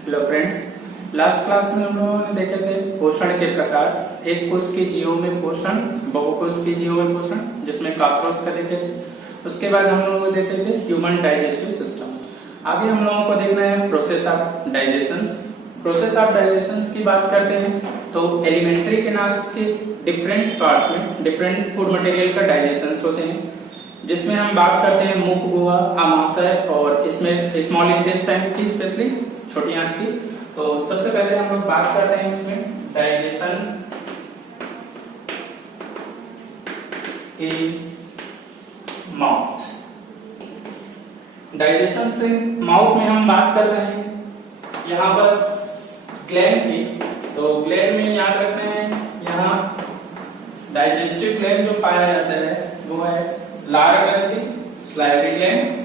Hello friends, last class में हम लोगों ने देखे थे पोषण के प्रकार। एक कोष के जीवों में पोषण, बहुकोष के जीवों में पोषण, जिसमें कॉकरोच का देखे थे। उसके बाद हम लोग देखे थे ह्यूमन डाइजेस्टिव सिस्टम। आगे हम लोगों को देखना है process of digestion. Process of digestion की बात करते हैं तो एलिमेंट्री कैनाल्स के डिफरेंट पार्ट्स में डिफरेंट फूड मटेरियल का डाइजेशन होते हैं, जिसमें हम बात करते हैं मुख, गुहा, आमाशय और इसमें स्मॉल इंटेस्टाइन की, स्पेशली छोटी आंत की। तो सबसे पहले हम लोग बात करते हैं इसमें डाइजेशन इन माउथ। डाइजेशन से माउथ में हम बात कर रहे हैं यहाँ पर ग्लैंड की। तो ग्लैंड में याद रखना है, यहाँ डाइजेस्टिव ग्लैंड जो पाया जाता है वो है लार ग्रंथि, स्लाइवरी ग्लैंड।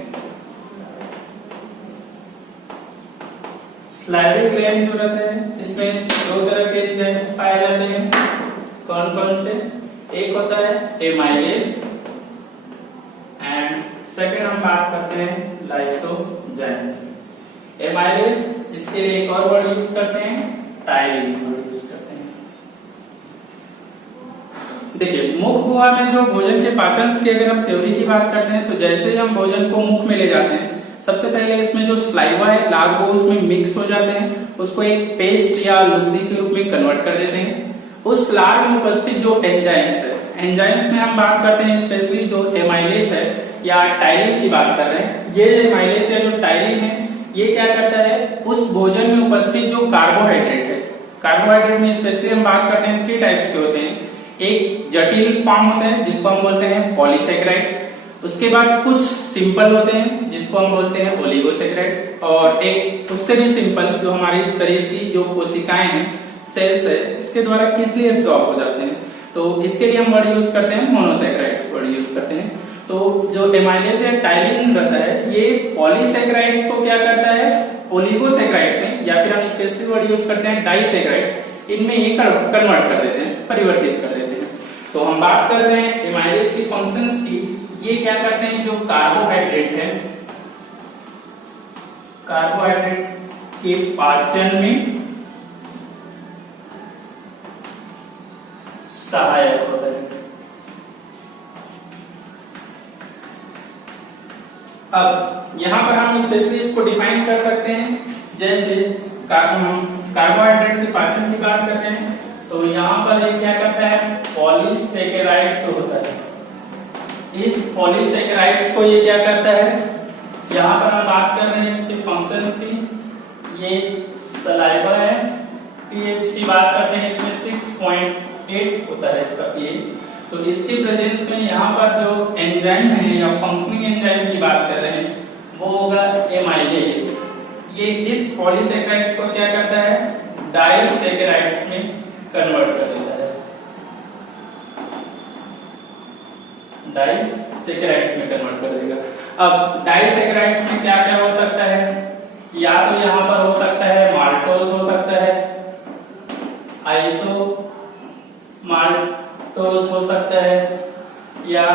स्लाइवरी ग्लैंड जो रहते हैं इसमें दो तरह के एंजाइम्स पाए जाते हैं। कौन कौन से? एक होता है एमाइलेज एंड सेकंड हम बात करते हैं लाइसोजाइम। एमाइलेज, इसके लिए एक और वर्ड यूज करते हैं, टाइलिन वर्ड यूज करते हैं। देखिए, मुख गुहा में जो भोजन के पाचन की अगर हम थ्योरी की बात करते हैं तो जैसे ही हम भोजन को मुख में ले जाते हैं, सबसे पहले इसमें जो स्लाइवा है, लार वो उसमें मिक्स हो जाते हैं, उसको एक पेस्ट या लुगदी के रूप में कन्वर्ट कर देते हैं। उस लार में उपस्थित जो एंजाइम्स है, एंजाइम्स में हम बात करते हैं स्पेशली जो एमाइलेज है या टाइलिन की बात कर रहे हैं। ये एमाइलेज या जो टाइलिन है ये क्या करता है, उस भोजन में उपस्थित जो कार्बोहाइड्रेट है, कार्बोहाइड्रेट में स्पेशली हम बात करते हैं 3 टाइप्स के होते हैं। एक जटिल फॉर्म होते हैं जिसको हम बोलते हैं पॉलीसेकेराइड्स, उसके बाद कुछ सिंपल होते हैं जिसको हम बोलते हैं ओलिगोसेकेराइड्स, और एक उससे भी सिंपल जो हमारे शरीर की जो कोशिकाएं हैं, सेल्स है, उसके द्वारा इजिली एब्जॉर्ब हो जाते हैं। तो इसके लिए हम वर्ड यूज करते हैं मोनोसेकेराइड्स वर्ड यूज करते हैं। तो जो एमाइलेज या टाइलिन रहता है ये पॉलीसेकेराइड्स को क्या करता है, ओलिगोसेकेराइड्स में, या फिर हम स्पेशली वर्ड यूज करते हैं डाइसेकेराइड, इनमें ये कन्वर्ट कर देते हैं, परिवर्तित कर देते हैं। तो हम बात कर रहे हैं एमाइलेज की फंक्शंस की। ये क्या करते हैं, जो कार्बोहाइड्रेट है, कार्बोहाइड्रेट के पाचन में सहायक होता है। अब यहां पर हम स्पेशली इसको डिफाइन कर सकते हैं, जैसे कार्बोहाइड्रेट के पाचन की बात करते हैं तो यहां पर ये क्या करता है, पॉलीसेकेराइड्स होता है। इस पॉलीसेकेराइड्स को ये क्या करता है, यहाँ पर हम बात कर रहे हैं इसके फंक्शंस की। ये सलाइवा है, पीएच की बात करते हैं, इसमें 6.8 होता है इसका पीएच। तो इसके प्रेजेंस में यहाँ पर जो एंजाइम है या फंक्शनिंग एंजाइम की बात कर रहे हैं वो होगा एमाइलेज। ये इस पॉलीसेकेराइड्स को क्या करता है, डाइसेकेराइड्स में कन्वर्ट कर देता है, डाइसेकेराइड्स में कन्वर्ट कर देगा। अब डाइसेकेराइड्स में क्या क्या हो सकता है, या तो यहाँ पर हो सकता है माल्टोज हो सकता है, आइसो माल्टोज हो सकता है, या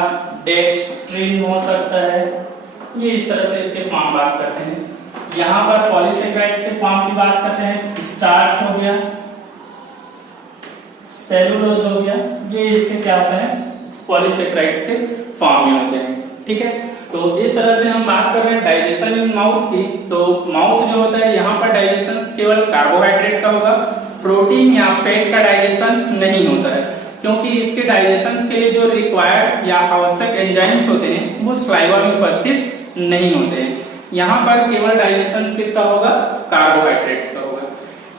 डेक्स्ट्रिन हो सकता है। ये इस तरह से इसके फॉर्म बात करते हैं। यहाँ पर पॉलीसेकेराइड्स के फॉर्म की बात करते हैं, स्टार्च हो गया, सेलुलोज हो गया, ये इसके क्या होता है, पॉलीसेकेराइड्स के फॉर्म में होते हैं। ठीक है, तो इस तरह से हम बात कर रहे हैं डाइजेशन इन माउथ की। तो माउथ जो होता है यहाँ पर डाइजेशन केवल कार्बोहाइड्रेट का होगा, प्रोटीन या फैट का डाइजेशन नहीं होता है, क्योंकि इसके डाइजेशन के लिए जो रिक्वायर्ड या आवश्यक एंजाइम्स होते हैं वो स्लाइवा में उपस्थित नहीं होते हैं। यहाँ पर केवल डाइजेशन किसका होगा, कार्बोहाइड्रेट्स का होगा।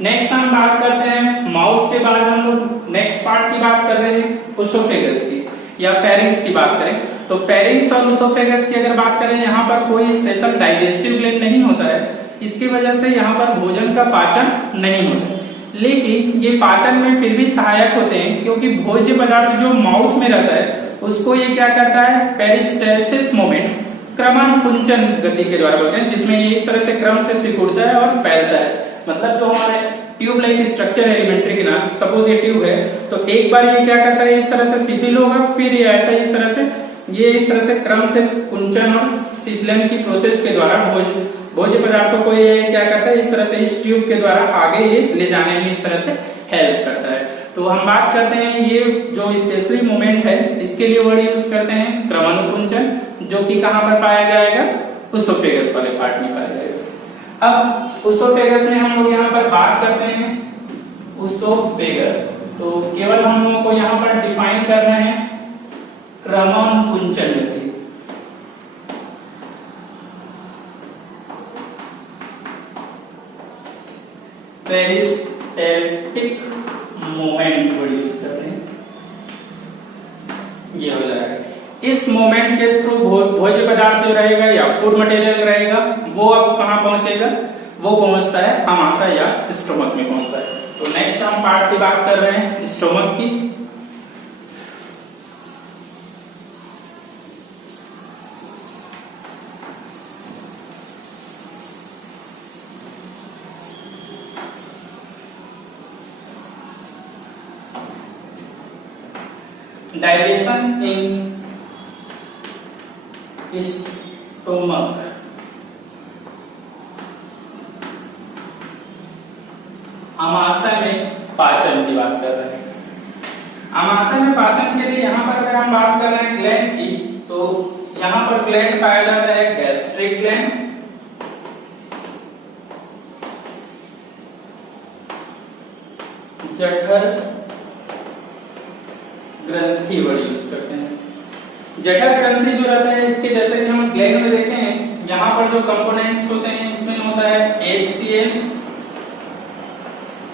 नेक्स्ट हम बात करते हैं माउथ के बाद हम लोग नेक्स्ट पार्ट की बात कर रहे हैं उसोफेगस की या फेरिंक्स की बात करें। तो फेरिंक्स और उसोफेगस की अगर बात करें, यहाँ पर कोई स्पेशल डाइजेस्टिव ग्लैंड नहीं होता है, इसकी वजह से यहाँ पर भोजन का पाचन नहीं होता, लेकिन ये पाचन में फिर भी सहायक होते हैं, क्योंकि भोज्य पदार्थ जो माउथ में रहता है उसको ये क्या करता है, पेरिस्टाल्सिस मोमेंट, क्रमानुकुंचन गति के द्वारा बोलते हैं, जिसमें ये इस तरह से क्रम से सिकुड़ता है और फैलता है। मतलब जो हमारे ट्यूब लाइक स्ट्रक्चर है एलिमेंट्री के नाम, सपोज ये ट्यूब है तो एक बार ये क्या करता है, इस तरह से शिथिल होगा, फिर ये ऐसा इस तरह से ये इस तरह से क्रम से कुंचन और शीतलन की प्रोसेस के द्वारा भोज्य पदार्थों को ये क्या करता है, इस तरह से इस ट्यूब के द्वारा आगे ये ले जाने में इस तरह से हेल्प करता है। तो हम बात करते हैं ये जो स्पेशली मोमेंट है इसके लिए वर्ड यूज करते हैं क्रमानुकुंचन, जो कि कहां पर पाया जाएगा, उसोफेगस वाले पार्ट में पाया जाएगा। अब उसोफेगस में हम लोग यहाँ पर बात करते हैं उसोफेगस, तो केवल हम लोगों को यहाँ पर डिफाइन करना है क्रमानुकुंचन गति। पेरिस्टेल्टिक मोमेंट वर्ड यूज करते हैं, ये हो जाएगा। इस मोमेंट के थ्रू भोज्य पदार्थ जो रहेगा या फूड मटेरियल रहेगा वो अब कहां पहुंचेगा, वो पहुंचता है आमाशय या स्टोमक में पहुंचता है। तो नेक्स्ट हम पार्ट की बात कर रहे हैं स्टोमक की। Digestion in stomach. आमाशय में पाचन की बात कर रहे हैं। आमाशय में पाचन के लिए यहाँ पर अगर हम बात कर रहे हैं ग्लैंड की, तो यहाँ पर ग्लैंड पाया जाता है गैस्ट्रिक ग्लैंड, जठर ग्रंथि वर्ड यूज करते हैं। जठर ग्रंथि जो रहता है इसके जैसे कि हम ग्लैंड में देखे हैं, यहाँ पर जो कंपोनेंट्स होते हैं इसमें होता है HCl,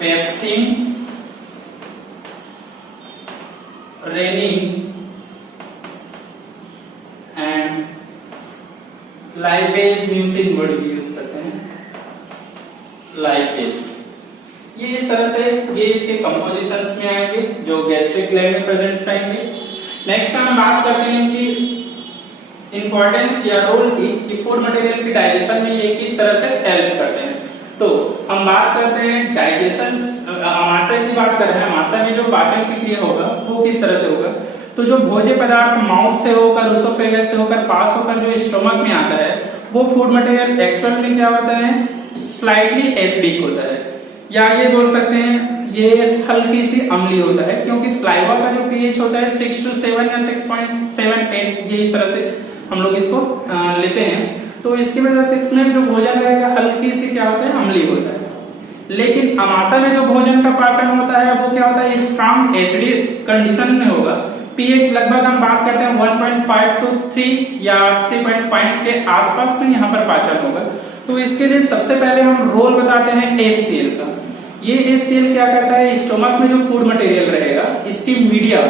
pepsin, rennin and lipase, mucin word use करते हैं, लाइपेज। ये इस तरह से ये इसके कंपोजिशंस में आएंगे जो गैस्ट्रिक ग्लैंड में प्रेजेंट रहेंगे। नेक्स्ट हम बात करते हैं कि इंपॉर्टेंस या रोल की कि फूड मटेरियल की डाइजेशन में ये किस तरह से हेल्प करते हैं। तो हम बात करते हैं डाइजेशन, आमाशय की बात कर रहे हैं। आमाशय में जो पाचन की क्रिया होगा वो किस तरह से होगा, तो जो भोज्य पदार्थ माउथ से होकर उसोफेगस से होकर पास होकर जो स्टोमक में आता है वो फूड मटेरियल एक्चुअल में क्या होता है, स्लाइटली एसिडिक होता है, या ये बोल सकते हैं ये हल्की सी अम्लीय होता है, क्योंकि स्लाइवा का जो पीएच होता है 6 to 7 या 6.78, ये इस तरह से हम लोग इसको लेते हैं। तो इसकी वजह से इसमें जो भोजन रहेगा हल्की सी क्या होता है, अम्लीय होता है। लेकिन आमाशय में जो भोजन का पाचन होता है वो क्या होता है, स्ट्रांग एसिडिक कंडीशन में होगा। पीएच लगभग हम बात करते हैं 1.5 to 3 या 3.5 के आसपास में यहाँ पर पाचन होगा। तो इसके लिए सबसे पहले हम रोल बताते हैं HCl का। ये HCl क्या करता है, स्टोमक में जो फूड मटेरियल रहेगा इसकी मीडिया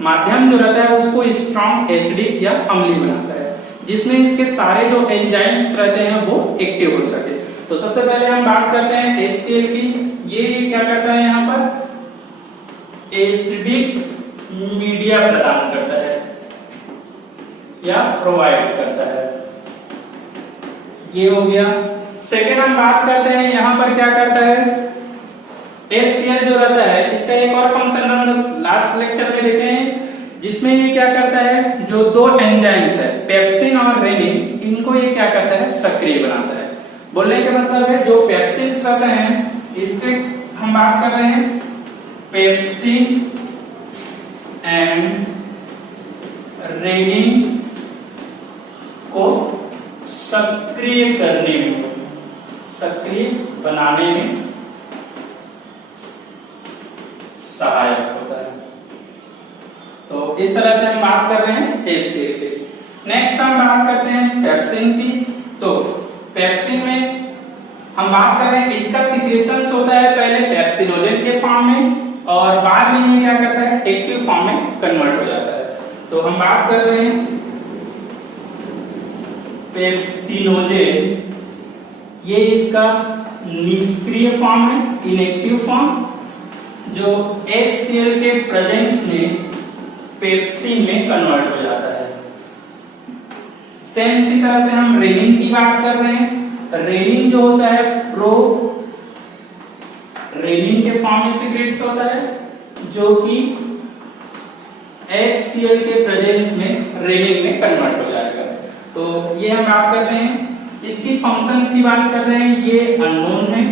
माध्यम जो रहता है उसको स्ट्रांग एसिडिक या अम्लीय बनाता है, जिसमें इसके सारे जो एंजाइम्स रहते हैं वो एक्टिव हो सके। तो सबसे पहले हम बात करते हैं HCl की। ये क्या करता है, यहाँ पर एसिडिक मीडिया प्रदान करता है या प्रोवाइड करता है, ये हो गया। सेकेंड हम बात करते हैं यहाँ पर क्या करता है, HCl जो रहता है इसका एक और फंक्शन हम लोग लास्ट लेक्चर में देखे हैं, जिसमें ये क्या करता है, जो दो एंजाइम्स है पेप्सिन और रेनिन, इनको ये क्या करता है, सक्रिय बनाता है। बोलने का मतलब है जो पेप्सिन रहते हैं इसके हम बात कर रहे हैं पेप्सिन एंड रेनिन को सक्रिय करने में, सक्रिय बनाने में सहायक होता है। तो इस तरह से हम बात कर रहे हैं HCl की। नेक्स्ट हम बात करते हैं पेप्सिन की। तो पेप्सिन में हम बात कर रहे हैं इसका सिक्रेशन होता है पहले पेप्सिनोजेन के फॉर्म में और बाद में ये क्या करता है, एक्टिव फॉर्म में कन्वर्ट हो जाता है। तो हम बात कर रहे हैं पेप्सिनोजेन, ये इसका निष्क्रिय फॉर्म है, इनएक्टिव फॉर्म, जो HCl के प्रेजेंस में पेप्सिन में कन्वर्ट हो जाता है। सेम इसी तरह से हम रेनिन की बात कर रहे हैं। रेनिन जो होता है रेनिन के फॉर्म में सिक्रेट्स होता है, जो कि HCl के प्रेजेंस में रेनिंग में कन्वर्ट हो जाएगा। तो ये हम बात कर रहे हैं। इसकी फंक्शंस की बात कर रहे हैं, ये अननोन है,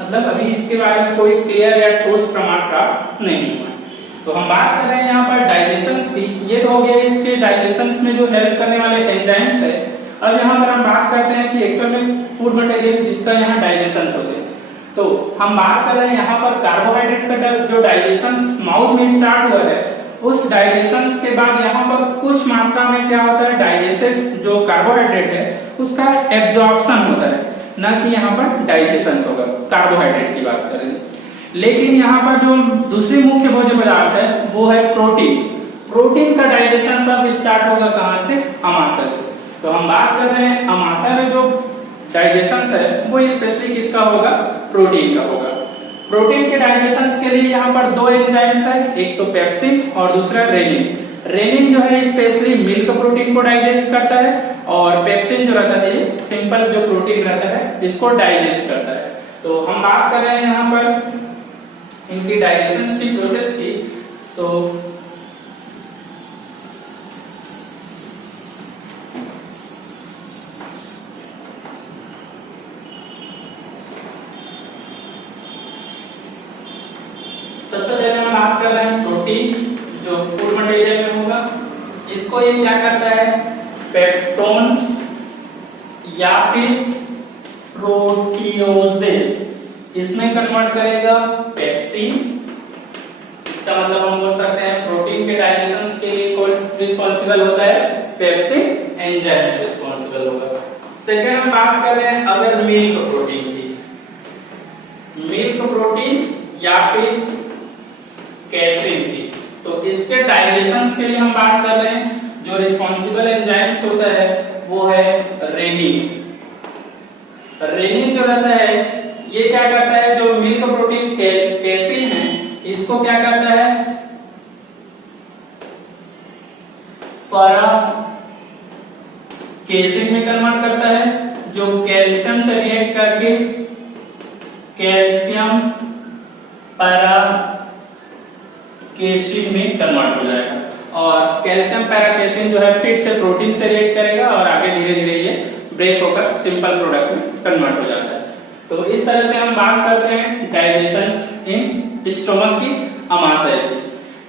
मतलब अभी इसके बारे में कोई क्लियर या ठोस प्रमाण प्राप्त नहीं हुआ। तो हम बात कर रहे हैं यहाँ पर डाइजेशन की। ये तो हो गया इसके डाइजेशन में जो हेल्प करने वाले एंजाइम्स है। अब यहाँ पर हम बात करते हैं कि एक्चुअल में फूड मटेरियल जिसका यहाँ डाइजेशन होते हैं। तो हम बात कर रहे हैं यहाँ पर कार्बोहाइड्रेट का जो डाइजेशन माउथ में स्टार्ट हुआ है, उस डाइजेशन के बाद यहाँ पर कुछ मात्रा में क्या होता है, डाइजेस्टेड जो कार्बोहाइड्रेट है उसका एब्जॉर्प्शन होता है, ना कि यहाँ पर डाइजेशन होगा। कार्बोहाइड्रेट की बात करें, लेकिन यहाँ पर जो दूसरी मुख्य भोज्य पदार्थ है वो है प्रोटीन। प्रोटीन का डाइजेशन सब स्टार्ट होगा कहाँ से, अमाशय से। तो हम बात कर रहे हैं अमाशय में जो डाइजेशन है वो स्पेशली किसका होगा, प्रोटीन का होगा। प्रोटीन के डाइजेशन के लिए यहाँ पर दो एंजाइम्स है, एक तो पेप्सिन और दूसरा रेनिन। रेनिन जो है स्पेशली मिल्क प्रोटीन को डाइजेस्ट करता है, और पेप्सिन जो रहता है ये सिंपल जो प्रोटीन रहता है इसको डाइजेस्ट करता है। तो हम बात कर रहे हैं यहाँ पर इनकी डाइजेशन की प्रोसेस की। तो सबसे पहले हम बात कर रहे हैं प्रोटीन जो फूड मटेरियल में होगा। इसको ये क्या करता है, पेप्टोन्स या फिर प्रोटियोजेस इसमें कन्वर्ट करेगा पेप्सिन। इसका मतलब हम बोल सकते हैं प्रोटीन के डाइजेशन के लिए कौन रिस्पॉन्सिबल होता है, पेप्सिन एंजाइम रिस्पॉन्सिबल होगा। सेकेंड हम बात कर रहे हैं अगर मिल्क प्रोटीन की, मिल्क प्रोटीन या फिर कैसीन की, तो इसके डाइजेशन के लिए हम बात कर रहे हैं जो रिस्पॉन्सिबल एंजाइम्स होता है वो है रेनिन। रेनिन जो रहता है ये क्या करता है, जो मिल्क प्रोटीन कैसीन है इसको क्या करता है, पैरा कैसीन में कन्वर्ट करता है, जो कैल्शियम से रिएक्ट करके कैल्शियम पैरा कैसीन में कन्वर्ट हो जाएगा। और कैल्शियम पैराकेसिन जो है फिर से प्रोटीन से रिएक्ट करेगा और आगे धीरे धीरे ये ब्रेक होकर सिंपल प्रोडक्ट में कन्वर्ट हो जाता है। तो इस तरह से हम बात करते हैं डाइजेशन इन स्टोमक की, अमाशय की।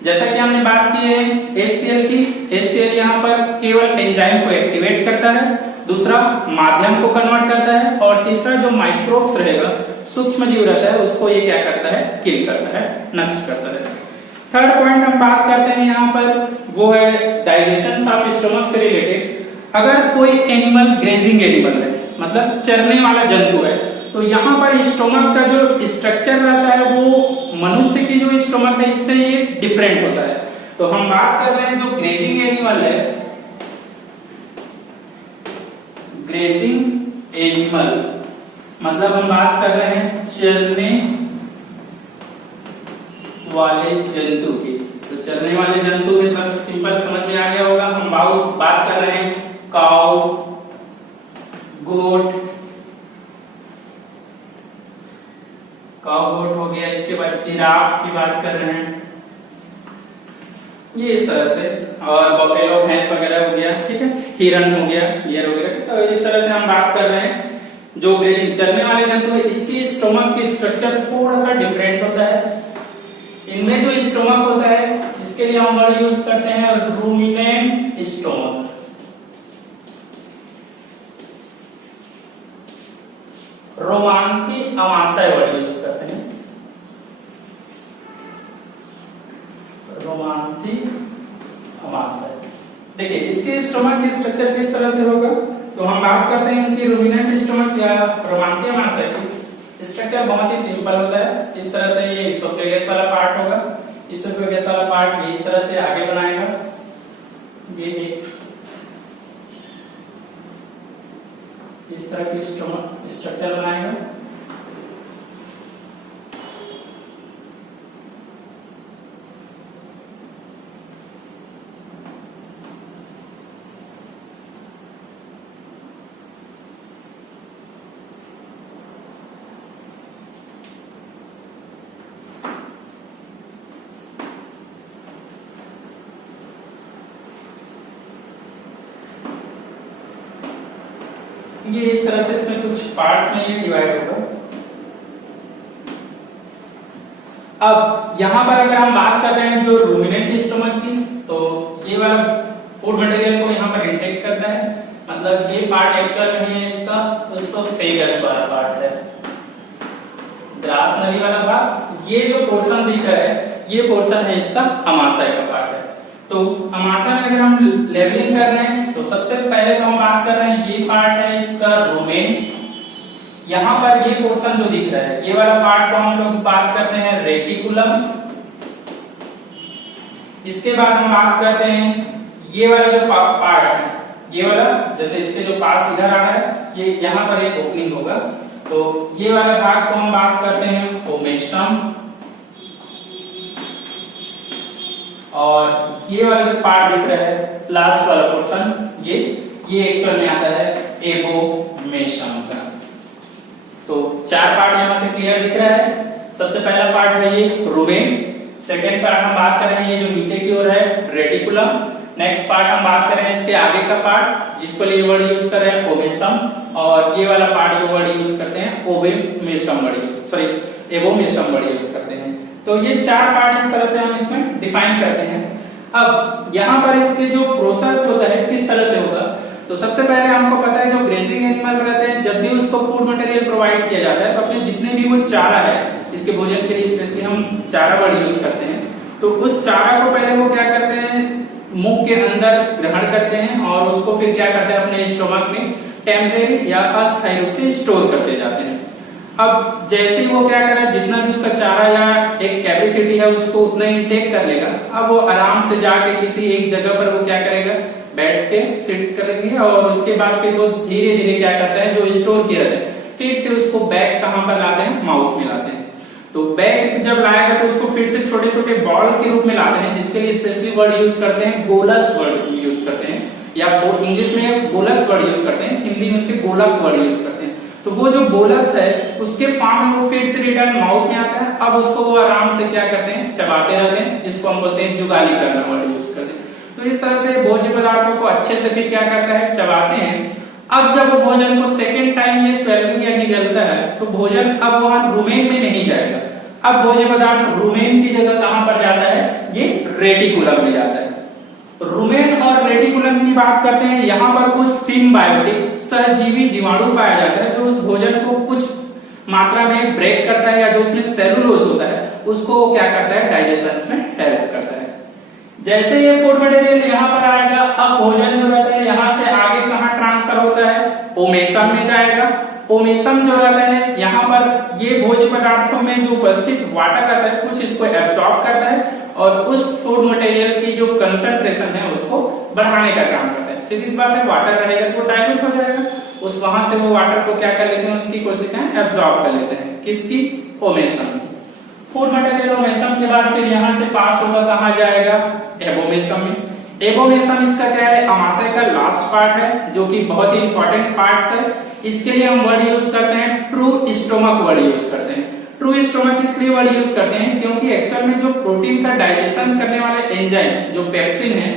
जैसा कि हमने बात की है HCl की, HCl यहाँ पर केवल एंजाइम को एक्टिवेट करता है, दूसरा माध्यम को कन्वर्ट करता है, और तीसरा जो माइक्रोब्स रहेगा, सूक्ष्म जीव रहता है, उसको ये क्या करता है, किल करता है, नष्ट करता है। थर्ड पॉइंट हम बात करते हैं यहाँ पर वो है डाइजेशन ऑफ स्टोमक से रिलेटेड। अगर कोई एनिमल ग्रेजिंग एनिमल है, मतलब चरने वाला जंतु है, तो यहाँ पर स्टोमक का जो स्ट्रक्चर रहता है वो मनुष्य की जो स्टोमक है इससे ये डिफरेंट होता है। तो हम बात कर रहे हैं जो ग्रेजिंग एनिमल है, ग्रेजिंग एनिमल मतलब हम बात कर रहे हैं चरने वाले जंतु की। तो चरने वाले जंतु मतलब सिंपल समझ में आ गया होगा। हम बात कर रहे हैं काऊ, गोट, काऊ गोट हो गया, इसके बाद जिराफ की बात कर रहे हैं, ये इस तरह से, और बफेलो भैंस वगैरह हो गया, ठीक है, हिरन हो गया, डियर वगैरह। तो इस तरह से हम बात कर रहे हैं जो ग्रेजिंग चरने वाले जंतु है इसकी स्टोमक की स्ट्रक्चर थोड़ा सा डिफरेंट होता है। इनमें जो स्टोमक होता है इसके लिए हम वर्ड यूज करते हैं रूमिनेंट स्टोमक। रोमांथी अमाशय वर्ड यूज करते हैं, रोमांथी अमाशय। देखिए इसके स्टोमक की स्ट्रक्चर किस तरह से होगा, तो हम बात करते हैं कि रूमिनेंट स्टोमक या रोमांथी अमाशय की स्ट्रक्चर बहुत ही सिंपल होता है। इस तरह से ये इसोफेगस वाला पार्ट होगा, इसोफेगस वाला पार्ट ये इस तरह से आगे बनाएगा, ये इस तरह की स्टोमक स्ट्रक्चर बनाएगा। ये इस तरह से इसमें कुछ पार्ट में ये डिवाइड होगा। अब यहाँ पर अगर हम बात कर रहे हैं जो रूमिनेंट स्टमक की, तो ये वाला फूड मटेरियल को यहाँ पर इंटेक करता है, मतलब ये पार्ट एक्चुअल में है इसका उसोफेगस वाला पार्ट है, ग्रास नली वाला भाग। ये जो पोर्शन दिख रहा है ये पोर्शन है इसका अमाशय का पार्ट है। तो अमाशय में अगर हम लेवलिंग कर रहे हैं तो सबसे पहले तो हम बात कर रहे हैं ये पार्ट है इसका रूमेन। यहाँ पर ये पोर्शन जो दिख रहा है ये वाला पार्ट को हम लोग बात करते हैं रेटिकुलम। इसके बाद हम बात करते हैं ये वाला जो पार्ट है, ये वाला जैसे इसके जो पास इधर आ रहा है ये यहाँ पर एक ओपनिंग होगा, तो ये वाला भाग को हम बात करते हैं ओमेशम। और ये वाला जो पार्ट दिख रहा है लास्ट वाला पोर्शन ये एक्चुअल में आता है एबोमेशम का। तो चार पार्ट यहाँ से क्लियर दिख रहा है। सबसे पहला पार्ट है ये रूमेन, सेकेंड पार्ट हम बात कर रहे हैं ये जो नीचे की ओर है रेटिकुलम, नेक्स्ट पार्ट हम बात कर रहे हैं इसके आगे का पार्ट जिसको लिए वर्ड यूज कर रहे हैं ओमेशम, और ये वाला पार्ट जो वर्ड यूज करते हैं ओबेमेशम वर्ड यूज सॉरी एबोमेशम वर्ड यूज करते हैं। तो ये चार पार्ट इस तरह से हम इसमें डिफाइन करते हैं। अब यहाँ पर इसके जो प्रोसेस होता है किस तरह से होगा, तो सबसे पहले हमको पता है जो ग्रेजिंग एनिमल रहते हैं जब भी उसको फूड मटेरियल प्रोवाइड किया जाता है तो अपने जितने भी वो चारा है इसके भोजन के लिए स्पेशली हम चारा वर्ड यूज करते हैं, तो उस चारा को पहले वो क्या करते हैं मुंह के अंदर ग्रहण करते हैं और उसको फिर क्या करते हैं अपने स्टोमक में टेम्परेरी या अस्थायी रूप से स्टोर करते जाते हैं। अब जैसे ही वो क्या कर रहा है जितना भी उसका चारा या एक कैपेसिटी है उसको उतना ही टेक कर लेगा। अब वो आराम से जाके किसी एक जगह पर वो क्या करेगा बैठ के सिट करेंगे और उसके बाद फिर वो धीरे धीरे क्या करता है जो स्टोर किया रहता है फिर से उसको बैक कहां पर लाते हैं माउथ में लाते हैं। तो बैक जब लाएगा तो उसको फिर से छोटे छोटे बॉल के रूप में लाते हैं जिसके लिए स्पेशली वर्ड यूज करते हैं गोलस वर्ड यूज करते हैं, या इंग्लिश में बोलस वर्ड यूज करते हैं, हिंदी में उसके गोलक वर्ड यूज करते हैं। तो वो जो बोलस है उसके फॉर्म में वो फिर से रिटर्न माउथ में आता है। अब उसको वो आराम से क्या करते हैं चबाते रहते हैं जिसको हम बोलते हैं जुगाली करना वर्ड यूज करते हैं। तो इस तरह से भोज्य पदार्थों को अच्छे से फिर क्या करता है चबाते हैं। अब जब वो भोजन को सेकेंड टाइम ये स्वेलिंग या निगलता है तो भोजन अब वहां रूमेन में नहीं जाएगा, अब भोज्य पदार्थ रूमेन की जगह कहां पर जाता है ये रेटिकुलम में जाता है। रूमेन और रेटिकुलम की बात करते हैं, यहाँ पर कुछ सिम्बायोटिक सहजीवी जीवाणु पाया जाता है जो उस भोजन को कुछ मात्रा में ब्रेक करता है या जो उसमें सेलुलोज होता है उसको क्या करता है डाइजेशन में हेल्प करता है। जैसे ये फूड मटेरियल यहाँ पर आएगा अब भोजन जो रहता है यहाँ से आगे कहाँ ट्रांसफर होता है ओमेशम में जाएगा। ओमेशम जो रहता है यहाँ पर ये भोज्य पदार्थों में जो उपस्थित वाटर रहता है कुछ इसको एब्सॉर्ब करता है और उस फूड मटेरियल की जो कंसंट्रेशन है उसको बढ़ाने का काम करता है। सीधी सी बात है वाटर रहेगा तो वो डाइल्यूट हो जाएगा, उस वहां से वो वाटर को क्या कर लेते हैं उसकी कोशिकाएं एब्सॉर्ब कर लेते हैं किसकी ओमेशम की। फूड मटेरियल ओमेशम के बाद फिर यहाँ से पास होगा कहाँ जाएगा एबोमेशम में। एबोमेशम इसका क्या है अमाशय का लास्ट पार्ट है जो कि बहुत ही इंपॉर्टेंट पार्ट है। इसके लिए हम वर्ड यूज करते हैं ट्रू स्टोमक वर्ड यूज करते हैं। ट्रू स्टोमक इसलिए वर्ड यूज करते हैं क्योंकि एक्चुअल में जो प्रोटीन का डाइजेशन करने वाले एंजाइम जो पेप्सिन है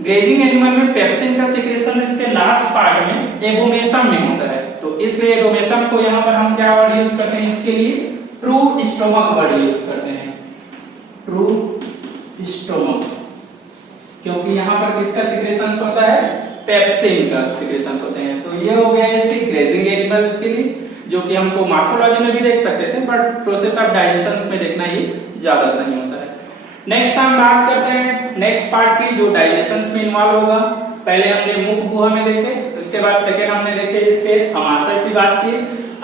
ग्रेजिंग एनिमल में पेप्सिन का सिक्रेशन इसके लास्ट पार्ट में एबोमेशम में होता है। तो इसलिए एबोमेशम को यहाँ पर हम क्या वर्ड यूज करते हैं इसके लिए ट्रू स्टोमक वर्ड यूज करते हैं ट्रू स्टोमक, क्योंकि यहाँ पर किसका सिक्रेशन होता है पेप्सिन का सिक्रेशन होते हैं। तो ये हो गया इसके ग्रेजिंग एनिमल्स के लिए जो कि हमको मार्फोलॉजी में भी देख सकते थे बट प्रोसेस ऑफ डाइजेशन में देखना ही ज्यादा सही होता है। नेक्स्ट हम बात करते हैं नेक्स्ट पार्ट की जो डाइजेशन में इन्वॉल्व होगा। पहले हमने मुख गुहा में देखे, उसके बाद सेकेंड हमने देखे इसके अमाशय की बात की।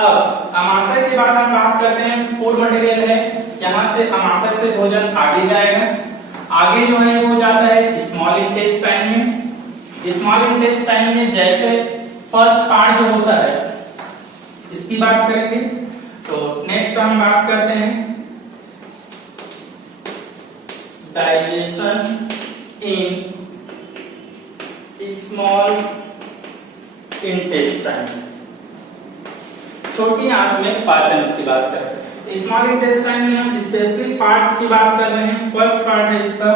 अब अमाशय के बाद हम बात करते हैं फूड मटेरियल है, यहाँ से अमाशय से भोजन आगे जाएगा। आगे जो है वो जाता है स्मॉल इंटेस्टाइन में। स्मॉल इंटेस्टाइन में जैसे फर्स्ट पार्ट जो होता है इसकी बात करेंगे। तो नेक्स्ट हम बात करते हैं डाइजेशन इन स्मॉल इंटेस्टाइन, छोटी आंत में पाचन की बात करें। स्मॉल इंटेस्टाइन में हम स्पेशली पार्ट की बात कर रहे हैं। फर्स्ट पार्ट है इसका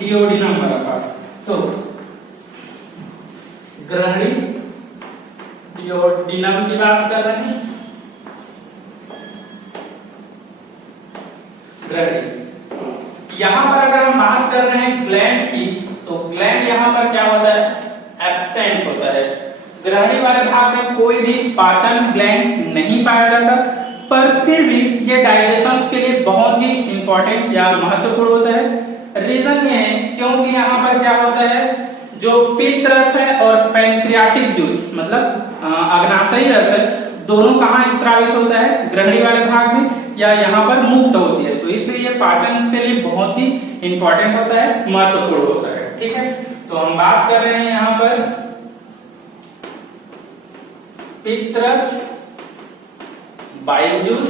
डिओडिनम वाला पार्ट। तो ग्रहणी डियोडिनम की बात कर रहे हैं, ग्रहणी। यहां पर अगर हम बात कर रहे हैं ग्लैंड की, तो ग्लैंड यहां पर क्या होता है, एब्सेंट होता है। ग्रहणी वाले भाग में कोई भी पाचन ग्लैंड नहीं पाया जाता, पर फिर भी ये डाइजेशन के लिए बहुत ही इंपॉर्टेंट या महत्वपूर्ण होता है। रीजन ये है क्योंकि यहाँ पर क्या होता है, जो पित्त रस है और पैंक्रियाटिक जूस मतलब अग्नाशयी रस है, दोनों कहाँ स्रावित होता है, ग्रहणी वाले भाग में या यहाँ पर मुक्त होती है। तो इसलिए ये पाचन के लिए बहुत ही इंपॉर्टेंट होता है, महत्वपूर्ण होता है। ठीक है, तो हम बात कर रहे हैं यहाँ पर पित्त रस, बाइल जूस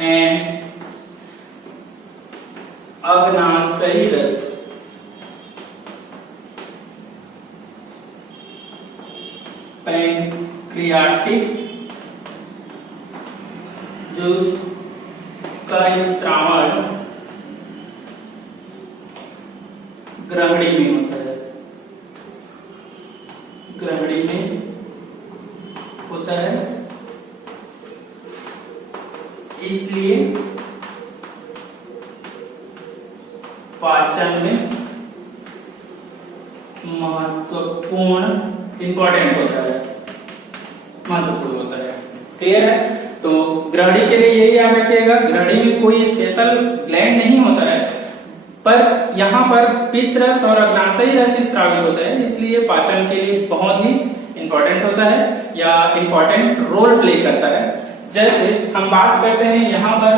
एंड अग्नाशयी रस। पैंक्रियाटिक जूस का स्त्रावण ग्रहणी में होता है, ग्रहणी में होता है, इसलिए पाचन में महत्वपूर्ण इंपॉर्टेंट होता है, महत्वपूर्ण होता है। क्लियर है? तो ग्रहणी के लिए यही याद रखिएगा, ग्रहणी में कोई स्पेशल ग्लैंड नहीं होता है, पर यहाँ पर पित्त रस और अग्नाशयी रस स्रावित होता है, इसलिए पाचन के लिए बहुत ही इंपॉर्टेंट होता है या इंपॉर्टेंट रोल प्ले करता है। जैसे हम बात करते हैं यहाँ पर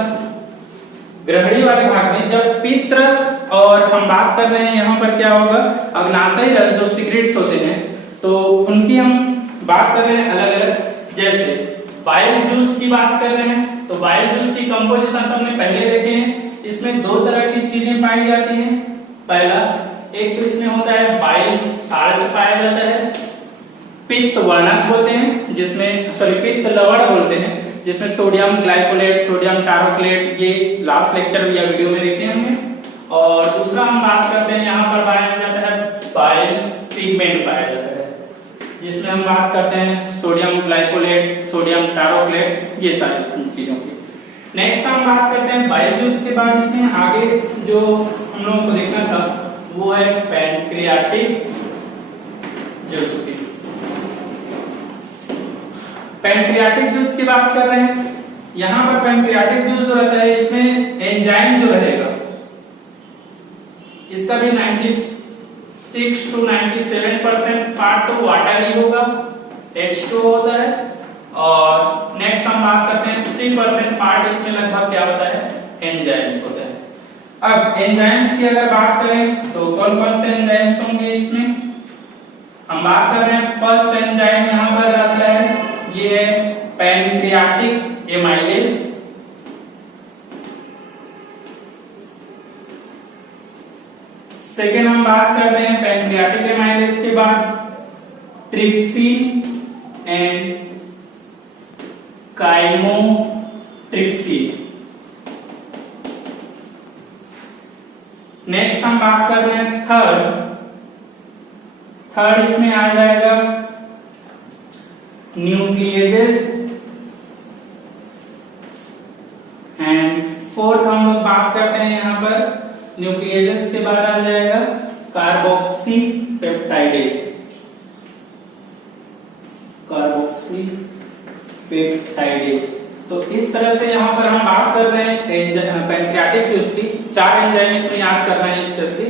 ग्रहणी वाले भाग में, जब पित्त रस और हम बात कर रहे हैं यहाँ पर क्या होगा, अग्नाशयी रस जो सिक्रेट्स होते हैं, तो उनकी हम बात कर रहे हैं अलग अलग। जैसे बाइल जूस की बात कर रहे हैं, तो बाइल जूस की कंपोजिशन हमने पहले देखे हैं, इसमें दो तरह की चीजें पाई जाती हैं। पहला, एक तो इसमें होता है बाइल साल्ट पाया जाता है, पित्त वर्णक बोलते हैं, जिसमें पित्त लवण बोलते हैं, जिसमें सोडियम ग्लाइकोलेट, सोडियम टारोक्लेट, ये लास्ट लेक्चर या वीडियो में देखे होंगे। और दूसरा हम बात करते हैं यहाँ पर पाया जाता है बाइल पिगमेंट पाया जाता है, जिसमें हम बात करते हैं सोडियम ग्लाइकोलेट, सोडियम टारोक्लेट, ये सारी चीजों की। नेक्स्ट हम बात करते हैं बाइल जूस के बाद, इसमें आगे जो हम लोगों को देखना था वो है पैंक्रियाटिक जूस की। पैंक्रियाटिक जूस की बात कर रहे हैं, यहाँ पर पैंक्रियाटिक जूस जो रहता है, इसमें एंजाइम जो रहेगा इसका भी 96 to 97% पार्ट तो वाटर ही होगा, H2 होता है। और नेक्स्ट हम बात करते हैं 3% पार्ट इसमें लगभग क्या होता है, एंजाइम्स होता है। अब एंजाइम्स की अगर बात करें तो कौन कौन से एंजाइम्स होंगे इसमें, हम बात कर रहे हैं फर्स्ट एंजाइम यहाँ पर रहता है, ये है पैंक्रियाटिक एमाइलेज। सेकेंड हम बात कर रहे हैं पैंक्रियाटिक एमाइलेज के बाद ट्रिप्सिन एंड काइमोट्रिप्सिन। नेक्स्ट हम बात कर रहे हैं थर्ड इसमें आ जाएगा न्यूक्लियेजेस एंड फोर्थ हम लोग बात करते हैं यहाँ पर न्यूक्लियेजेस के बाद आ जाएगा कार्बोक्सी पेप्टाइडेज, कार्बोक्सी पेप्टाइडेज। तो इस तरह से यहाँ पर हम बात कर रहे हैं पैंक्रियाटिक जूस की। 4 एंजाइम इसमें याद करना है स्पेशली,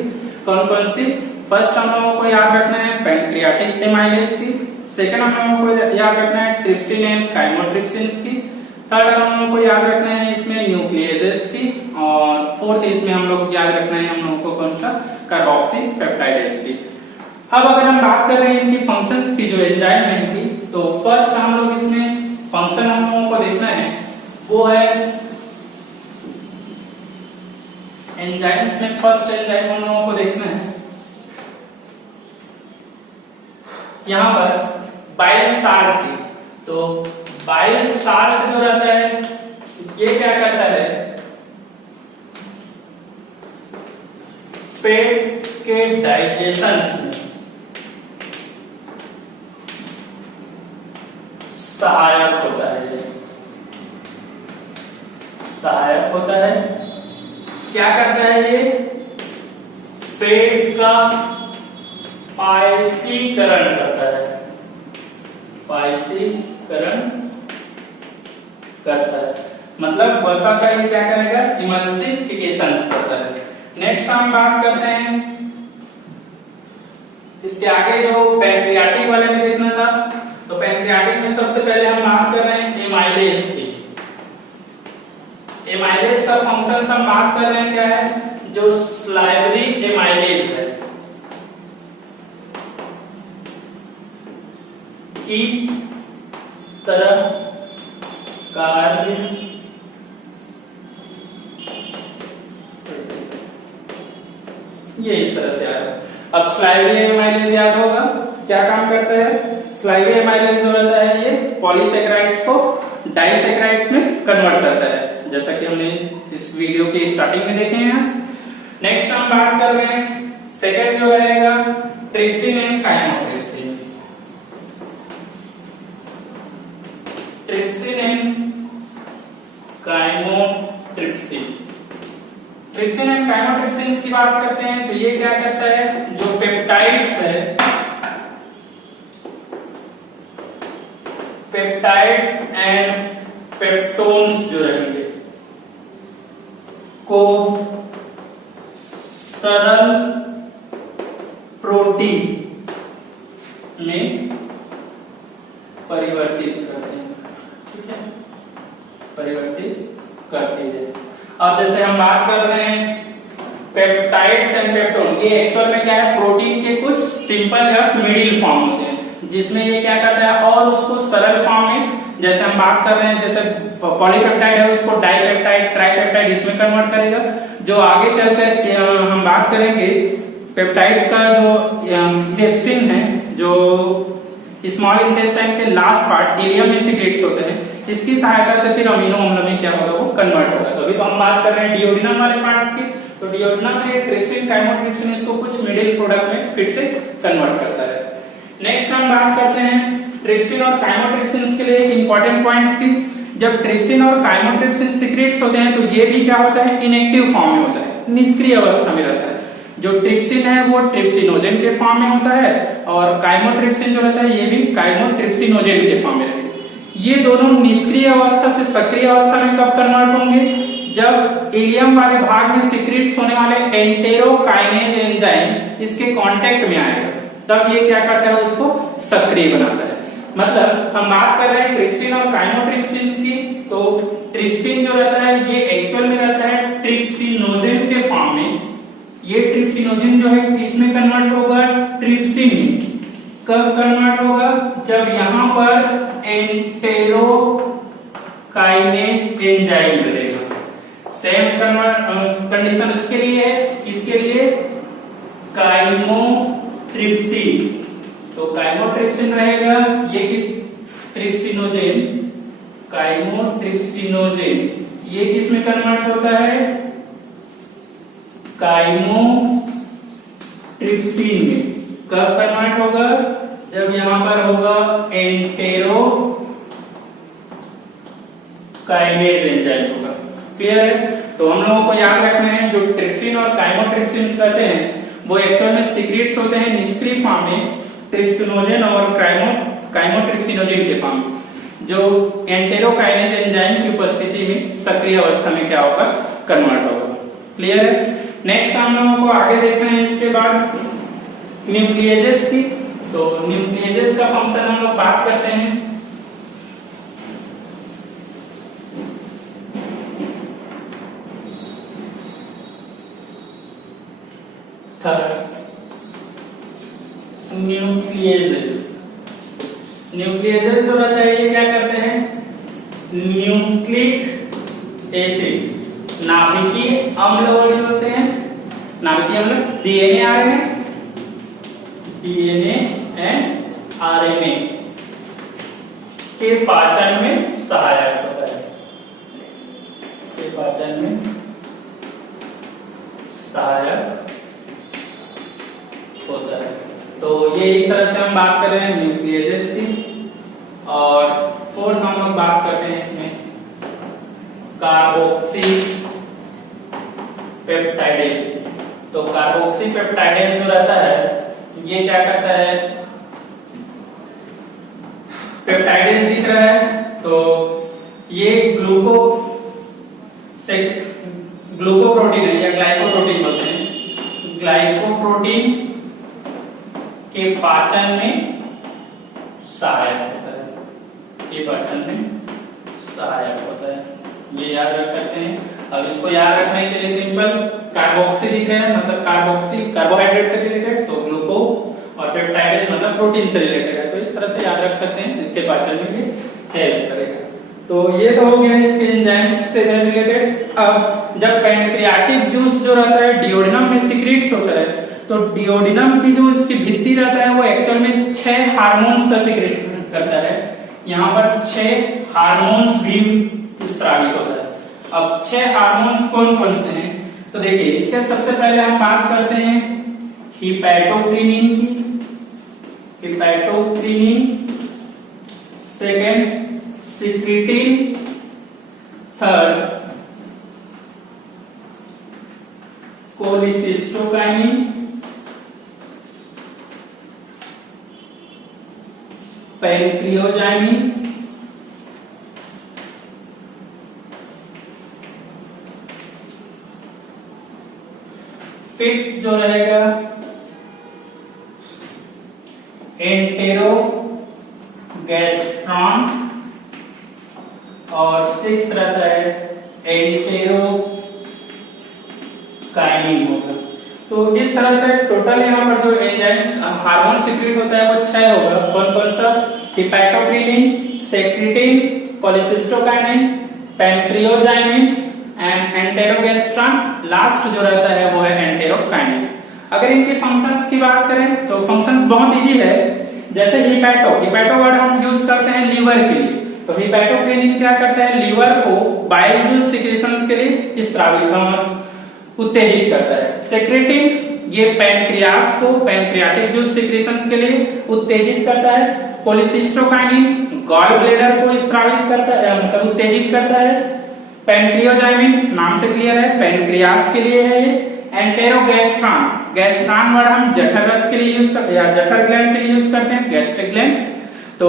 कौन कौन सी। फर्स्ट हम लोगों को याद रखना है पैंक्रियाटिक एमाइलेज की, सेकंड हम लोगों को याद रखना है ट्रिप्सिन एंड काइमोट्रिप्सिन की, थर्ड हम लोगों को याद रखना है इसमें न्यूक्लियेजेस की, और फोर्थ इसमें हम लोग याद रखना है हम लोगों को कौन सा, कार्बोक्सी पेप्टाइडेज की। अब अगर हम बात कर रहे हैं इनकी फंक्शंस की, जो एंजाइम है इनकी, तो फर्स्ट हम लोग इसमें फंक्शन हम लोगों को देखना है वो है एंजाइम्स में फर्स्ट एंजाइम हम लोगों को देखना है यहाँ पर बाइल साल्ट की। तो बाइल साल्ट जो रहता है ये क्या करता है, पेट के डाइजेशन में सहायक होता है, ये सहायक होता है। क्या करता है ये? फैट का पायसीकरण करता है, पायसीकरण करता है, मतलब वसा का ये क्या करेगा? इमल्सिफिकेशन करता है। नेक्स्ट हम बात करते हैं इसके आगे जो पैंक्रियाटिक वाले में देखना था, तो पैंक्रियाटिक में सबसे पहले हम बात कर रहे हैं एमाइलेज की। एमाइलेज का फंक्शन हम बात कर रहे हैं क्या है? जो स्लाइवरी एमाइलेज है की तरह कार्य ये इस तरह से आ रहा है। अब स्लाइवरी एमाइलेज याद होगा क्या काम करता है? स्लाइवरी एमाइलेज जो रहता है ये पॉलीसेकेराइड्स को डाइसेकेराइड्स में कन्वर्ट करता है, जैसा कि हमने इस वीडियो के स्टार्टिंग में देखे हैं आज। नेक्स्ट हम बात कर रहे हैं सेकंड जो रहेगा trypsin and chymotrypsin. Trypsin and chymotrypsin, trypsin and chymotrypsin की बात करते हैं तो ये क्या करता है? जो पेप्टाइड्स है, पेप्टाइड्स एंड पेप्टोन्स जो रहेंगे को सरल प्रोटीन में परिवर्तित करते हैं, ठीक है, परिवर्तित करते हैं। अब जैसे हम बात कर रहे हैं पेप्टाइड्स एंड पेप्टोन, ये एक्चुअल में क्या है? प्रोटीन के कुछ सिंपल या मिडिल फॉर्म होते हैं, जिसमें ये क्या करता है और उसको सरल फॉर्म में, जैसे हम बात कर रहे हैं जैसे पॉलीपेप्टाइड है उसको डाइपेप्टाइड ट्राइपेप्टाइड इसमें कन्वर्ट करेगा। जो आगे चलकर हम बात करेंगे पेप्टाइड का जो इलेक्सिन है, जो स्मॉल इंटेस्टाइन के लास्ट पार्ट इलियम में सीक्रेट्स होते हैं, इसकी सहायता से फिर अमीनो अम्ल में क्या होगा? वो कन्वर्ट होगा। तो अभी तो हम बात कर रहे हैं डिओडिनम वाले पार्ट्स की, तो डिओडिनम में ट्रिप्सिन काइमोट्रिप्सिन इसको कुछ मिडिल प्रोडक्ट में फिर से कन्वर्ट करता है। नेक्स्ट हम बात करते हैं ट्रिप्सिन और काइमोट्रिप्सिन के लिए एक इंपॉर्टेंट पॉइंट्स की। जब ट्रिप्सिन और काइमोट्रिप्सिन सीक्रेट्स होते हैं तो ये भी क्या होता है? इनएक्टिव फॉर्म में होता है, निष्क्रिय अवस्था में रहता है। जो ट्रिप्सिन है वो ट्रिप्सिनोजेन के फॉर्म में होता है और काइमोट्रिप्सिन जो रहता है ये भी काइमोट्रिप्सिनोजेन के फॉर्म में रहेगा। ये दोनों निष्क्रिय अवस्था से सक्रिय अवस्था में कब कन्वर्ट होंगे? जब इलियम वाले भाग में सीक्रेट्स होने वाले एंटेरोकाइनेज एंजाइम इसके कांटेक्ट में आएगा, तब ये क्या करता है? उसको सक्रिय बनाता है। मतलब हम बात कर रहे हैं ट्रिप्सिन और काइमोट्रिप्सिन की, तो ट्रिप्सिन जो रहता है ये एक्चुअल में रहता है ट्रिप्सिनोजेन के फॉर्म में। ये ट्रिप्सिनोजेन जो है किसमें कन्वर्ट होगा? ट्रिप्सिन में। कब कन्वर्ट होगा? जब यहां पर एंटेरोकाइनेज एंजाइम मिलेगा। सेम कंडीशन उसके लिए है, इसके लिए काइमोट्रिप्सिन, तो काइमोट्रिप्सिन रहेगा, ये किस? ट्रिप्सिनोजेन, काइमोट्रिप्सिनोजेन, ये किस में कन्वर्ट होता है? काइमोट्रिप्सिन में। कब कन्वर्ट होगा? जब यहां पर होगा एंटेरोकाइनेज एंजाइम होगा। क्लियर है? तो हम लोगों को याद रखना है जो ट्रिप्सिन और काइमोट्रिप्सिन रहते हैं वो एक्चुअल में सीक्रेट्स होते हैं निष्क्रिय फॉर्म में, ट्रिप्सिनोजेन और काइमोट्रिप्सिनोजेन के फॉर्म में। जो एंटेरोकाइनेज एंजाइम की उपस्थिति में सक्रिय अवस्था में क्या होगा? कन्वर्ट होगा। क्लियर है? नेक्स्ट हम लोगों को आगे देखना है इसके बाद न्यूक्लियेजेस की। तो न्यूक्लियेजेस का फंक्शन हम लोग बात करते हैं। न्यूक्लियेजेस जो रहता है ये क्या करते हैं? न्यूक्लिक एसिड, नाभिकीय अम्ल बॉडी होते हैं। नाभिकीय अम्ल डीएनए आ रहे हैं, डीएनए एंड आरएनए के पाचन में सहायक होता है, के पाचन में सहायक होता है। तो ये इस तरह से हम बात कर रहे हैं न्यूक्लियेजेस की। और फोर्थ हम लोग बात करते हैं इसमें कार्बोक्सी पेप्टाइडेज। तो कार्बोक्सी पेप्टाइडेज जो रहता है ये क्या करता है, पेप्टाइडेज दिख रहा है तो ये ग्लूकोप्रोटीन है या ग्लाइकोप्रोटीन बोलते हैं। ग्लाइकोप्रोटीन के पाचन में सहायक होता है, ये पाचन में सहायक होता है, ये याद रख सकते हैं। अब इसको याद रखने के लिए सिंपल, कार्बोक्सी दिख रहे हैं मतलब कार्बोक्सी कार्बोहाइड्रेट से रिलेटेड, तो ग्लूको, और पेप्टाइडेज मतलब प्रोटीन से रिलेटेड है, तो इस तरह से याद रख सकते हैं, इसके पाचन में भी हेल्प करेगा। तो ये तो हो गया इसके एंजाइम्स से रिलेटेड। अब जब पैनक्रियाटिक जूस जो रहता है डिओडिनम में सिक्रीट्स होता है, तो डिओडिनम की जो इसकी भित्ति रहता है वो एक्चुअल में 6 हार्मोन्स का सिक्रेट करता है। यहाँ पर 6 हार्मोन्स भी स्रावित होता है। अब 6 हार्मोन्स कौन कौन से हैं, तो देखिए इसके सबसे पहले हम बात करते हैं हिपैटोक्रिनिन की, hepatocrinin, second secretin, third cholecystokinin, pancreozymin, fifth जो रहेगा एंटेरोगैस्ट्रॉन, और 6 रहता है एंटेरोकाइनिन होगा। तो इस तरह से टोटल यहाँ पर जो एंजाइम्स हार्मोन सीक्रेट होता है वो 6 होगा। कौन कौन सा, हिपैटोक्रिनिन, सेक्रेटिन, कोलिसिस्टोकाइनिन, पैंक्रियोजाइनिन एंड एंटेरोगेस्ट्रॉन, लास्ट जो रहता है वो है एंटेरोकाइनिन। अगर इनके फंक्शंस की बात करें तो फंक्शंस बहुत इजी है। जैसे हिपैटो वर्ड हम यूज करते हैं लीवर के लिए, तो हिपैटोक्रिनिन क्या करता है, लीवर को बाइल जूस सिक्रेशंस के लिए स्रावित उत्तेजित करता है। सेक्रेटिन ये पैनक्रियास को पैनक्रियाटिक जूस सिक्रेशंस के लिए उत्तेजित करता है। कोलिसिस्टोकाइनिन गॉल ब्लैडर को स्रावित करता है मतलब उत्तेजित करता है। पैंक्रियोजाइनिन नाम से क्लियर है, पैनक्रियास के लिए है ये। एंटेरोगैस्ट्रॉन, गैस्ट्रॉन वर्ड हम जठर रस के लिए यूज करते हैं या जठर ग्लैंड के लिए यूज करते हैं, गैस्ट्रिक ग्लैंड। तो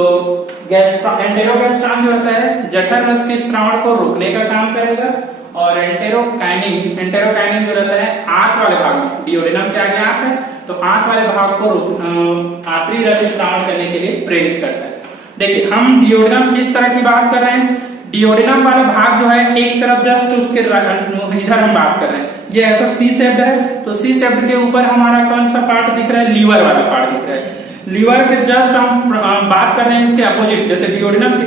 एंटेरोगैस्ट्रॉन जो होता है जठर रस के स्रावण को रोकने का काम करेगा। और एंटेरोकाइनिन जो रहता है आंत वाले भाग में, डिओडिनम के आगे आंत है तो आंत वाले भाग को आंतरिक रस स्रावण करने के लिए प्रेरित करता है। देखिए हम डिओडिनम इस तरह की बात कर रहे हैं, डिओडिनम वाला भाग जो है एक तरफ जस्ट उसके इधर हम बात कर रहे हैं, ये ऐसा सी शेप्ड है, तो सी शेप्ड के ऊपर हमारा कौन सा पार्ट दिख रहा है, लीवर वाला पार्ट दिख रहा है। लीवर के जस्ट हम बात कर रहे हैं इसके अपोजिट, जैसे डिओडिनम के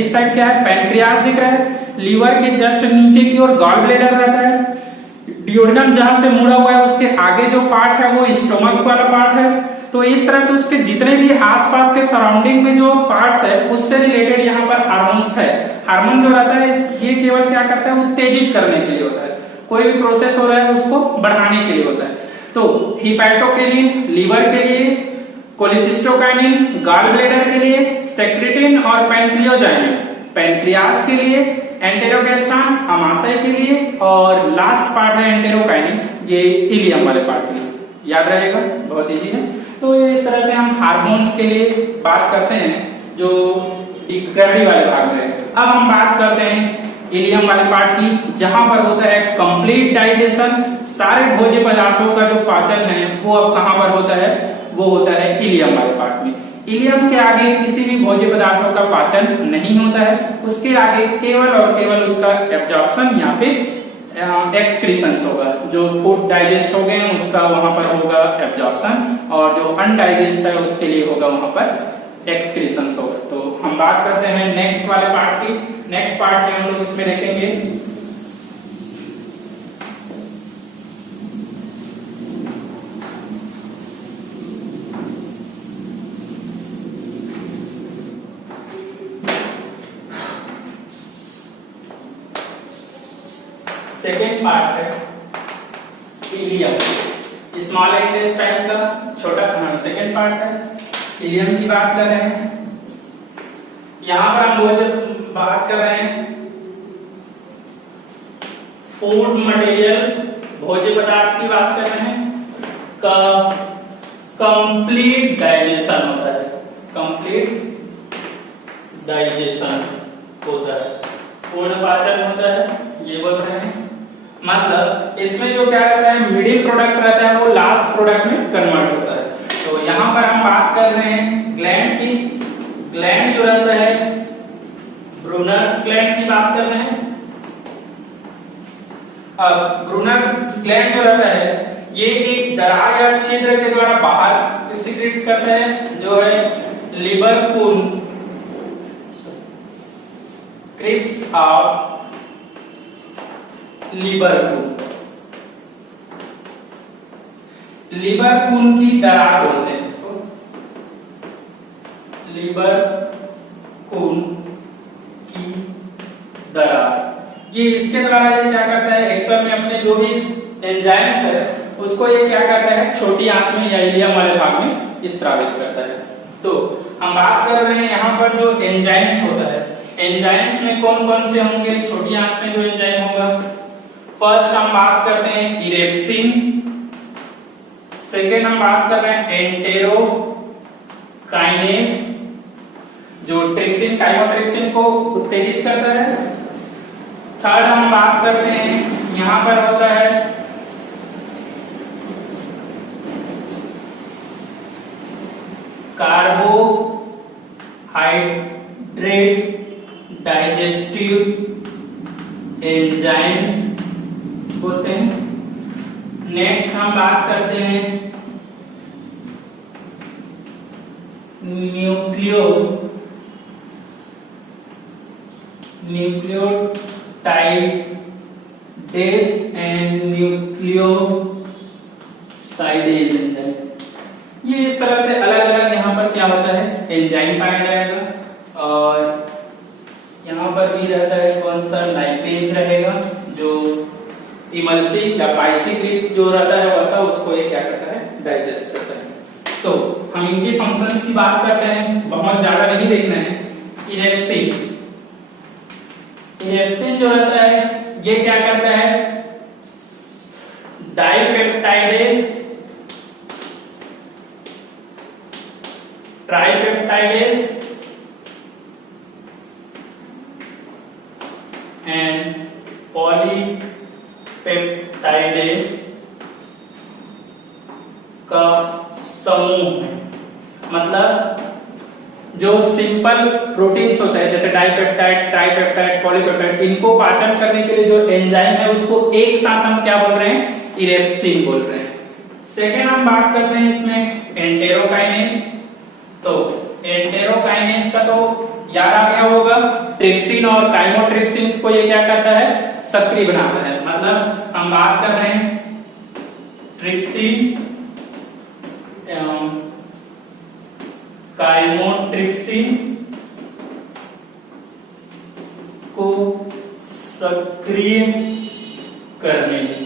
इस साइड क्या है, पैनक्रियास दिख रहा है। लीवर के जस्ट नीचे की ओर गॉल ब्लैडर रहता है। डिओडिनम जहां से मुड़ा हुआ है उसके आगे जो पार्ट है वो स्टोमक वाला पार्ट है। तो इस तरह से उसके जितने भी आसपास के सराउंडिंग में जो पार्ट्स है उससे रिलेटेड यहाँ पर हार्मोन्स है। हार्मोन जो रहता है ये केवल क्या करता है, उत्तेजित करने के लिए होता है, कोई भी प्रोसेस हो रहा है उसको बढ़ाने के लिए होता है। तो हिपैटोक्रिनिन लीवर के लिए, कोलिसिस्टोकाइनिन गॉल ब्लैडर के लिए, सेक्रेटिन और पैंक्रियोजाइनिन पैनक्रियास के लिए, एंटेरोगैस्ट्रॉन आमाशय के लिए, और लास्ट पार्ट है एंटेरोकाइनिन ये इलियम वाले पार्ट के लिए। याद रहेगा, बहुत इजी है। तो इस तरह से हम हार्मोन्स के लिए बात करते हैं जो ग्रैडी वाले भाग में। अब हम बात करते हैं इलियम वाले पार्ट की, जहां पर होता है कंप्लीट डाइजेशन, सारे भोज्य पदार्थों का जो पाचन है वो अब कहां पर होता है, वो होता है इलियम वाले पार्ट में। इलियम के आगे किसी भी भोज्य पदार्थों का पाचन नहीं होता है, उसके आगे केवल और केवल उसका एब्जॉर्प्शन या फिर एक्सक्रीशंस होगा। जो फूड डाइजेस्ट हो गए हैं उसका वहां पर होगा एब्जॉर्प्शन, और जो अनडाइजेस्ट है उसके लिए होगा वहां पर एक्सक्रीशंस होगा। तो हम बात करते हैं नेक्स्ट वाले पार्ट की। नेक्स्ट पार्ट में हम लोग इसमें देखेंगे सेकेंड पार्ट है इलियम, स्मॉल इंटेस्टाइन का छोटा सेकेंड पार्ट है। इलियम की बात कर रहे हैं। यहाँ पर हम भोजन बात कर रहे हैं फूड मटेरियल, भोज्य पदार्थ की बात कर रहे हैं का कंप्लीट डाइजेशन होता है, कंप्लीट डाइजेशन होता है, पूर्ण पाचन होता है, ये बोल रहे हैं। मतलब इसमें जो क्या रहता है, मिडिल प्रोडक्ट रहता है वो लास्ट प्रोडक्ट में कन्वर्ट होता है। तो यहाँ पर हम बात कर रहे हैं ग्लैंड की। ग्लैंड जो रहता है, ब्रूनर्स ग्लैंड की बात कर रहे हैं। अब ब्रूनर्स ग्लैंड जो रहता है ये एक दरार या छिद्र के द्वारा बाहर सिक्रेट्स करता है, जो है Lieberkuhn crypts of Lieberkuhn. Lieberkuhn की दरार बोलते हैं इसको, लिबर कून की दरार। ये इसके द्वारा ये क्या करता है, एक्चुअल में अपने जो भी एंजाइम्स है उसको ये क्या करता है, छोटी आंत में या इलियम वाले भाग में स्रावित करता है। तो हम बात कर रहे हैं यहाँ पर जो एंजाइम्स होता है, एंजाइम्स में कौन कौन से होंगे, छोटी आंत में जो एंजाइम होगा, फर्स्ट हम बात करते हैं इरेप्सिन, सेकेंड हम बात कर रहे हैं एंटेरोकाइनेज जो ट्रिप्सिन काइमोट्रिप्सिन को उत्तेजित करता है, थर्ड हम बात करते हैं यहां पर होता है कार्बोहाइड्रेट डाइजेस्टिव एंजाइम बोलते हैं। नेक्स्ट हम बात करते हैं न्यूक्लियोटाइडेज एंड न्यूक्लियोसाइडेज एंजाइम। ये इस तरह से अलग अलग यहाँ पर क्या होता है, एंजाइम पाया जाएगा। और यहाँ पर भी रहता है कौन सा, लाइपेज रहेगा जो इमल्सी या पाइसीकृत जो रहता है वसा, उसको ये क्या करता है, डाइजेस्ट करता है। तो हम इनके फंक्शंस की बात करते हैं, बहुत ज्यादा नहीं देखना है। इरेप्सिन, इरेप्सिन जो रहता है ये क्या करता है, डाइपेप्टाइडेज ट्राइपेप्टाइडेज एंड पॉलीपेप्टाइडेज का समूह है। मतलब जो सिंपल प्रोटीन्स होता है जैसे डाइपेप्टाइड, ट्राइपेप्टाइड, पॉलीपेप्टाइड, इनको पाचन करने के लिए जो एंजाइम है उसको एक साथ हम क्या बोल रहे हैं, इरेप्सिन बोल रहे हैं। सेकेंड हम बात करते हैं इसमें एंटेरोकाइनेज। तो एंटेरोकाइनेज का तो याद आ गया होगा, ट्रिप्सिन और काइमोट्रिप्सिन को ये क्या करता है, सक्रिय बनाता है। मतलब हम बात कर रहे हैं ट्रिप्सिन काइमोट्रिप्सिन को सक्रिय करने के